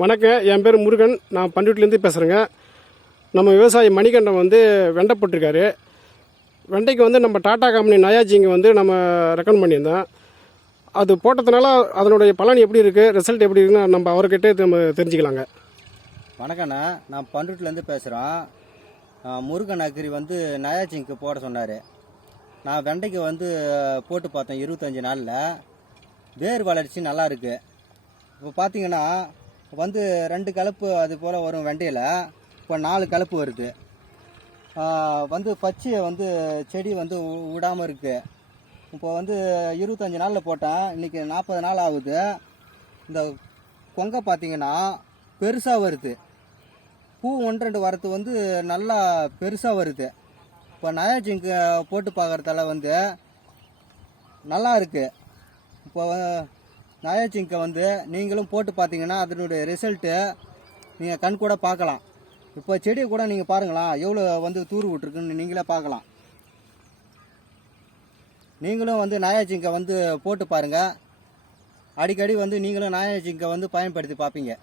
வணக்கம், என் பேர் முருகன். நான் பண்ருட்டிலேருந்து பேசுகிறேங்க. நம்ம விவசாயி மணிகண்டன் வந்து வெண்டை போட்டிருக்காரு. வெண்டைக்கு வந்து நம்ம டாடா கம்பெனி நயாஜிங்க வந்து நம்ம ரெக்கமெண்ட் பண்ணியிருந்தோம். அது போட்டதுனால அதனுடைய பலன் எப்படி இருக்குது, ரிசல்ட் எப்படி இருக்குன்னு நம்ம அவர்கிட்ட நம்ம தெரிஞ்சுக்கலாங்க. வணக்கண்ணா, நான் பண்ருட்டிலேருந்து பேசுகிறோம். முருகன் அக்ரி வந்து நயாஜிங்க்கு போட சொன்னார். நான் வெண்டைக்கு வந்து போட்டு பார்த்தேன் 25 நாளில். வேர் வளர்ச்சி நல்லா இருக்குது. இப்போ பார்த்தீங்கன்னா வந்து 2 கலப்பு அது போல் வரும் வெண்டையில், இப்போ 4 கலப்பு வருது. வந்து பச்சையை வந்து செடி வந்து விடாமல் இருக்குது. இப்போ வந்து 25 நாளில் போட்டேன், இன்றைக்கி 40 நாள் ஆகுது. இந்த கொங்கை பார்த்தீங்கன்னா பெருசாக வருது. பூ 1-2 வரத்து வந்து நல்லா பெருசாக வருது. இப்போ நயாஜிங்க்கு போட்டு பார்க்குறதால வந்து நல்லா இருக்குது. இப்போ நயாஜிங்கை வந்து நீங்களும் போட்டு பார்த்தீங்கன்னா அதனுடைய ரிசல்ட்டு நீங்கள் கண் கூட பார்க்கலாம். இப்போ செடியை கூட நீங்கள் பாருங்களா எவ்வளோ வந்து தூர் விட்டுருக்குன்னு நீங்களே பார்க்கலாம். நீங்களும் வந்து நயாஜிங்கை வந்து போட்டு பாருங்கள். அடிக்கடி வந்து நீங்களும் நயாஜிங்கை வந்து பயன்படுத்தி பார்ப்பீங்க.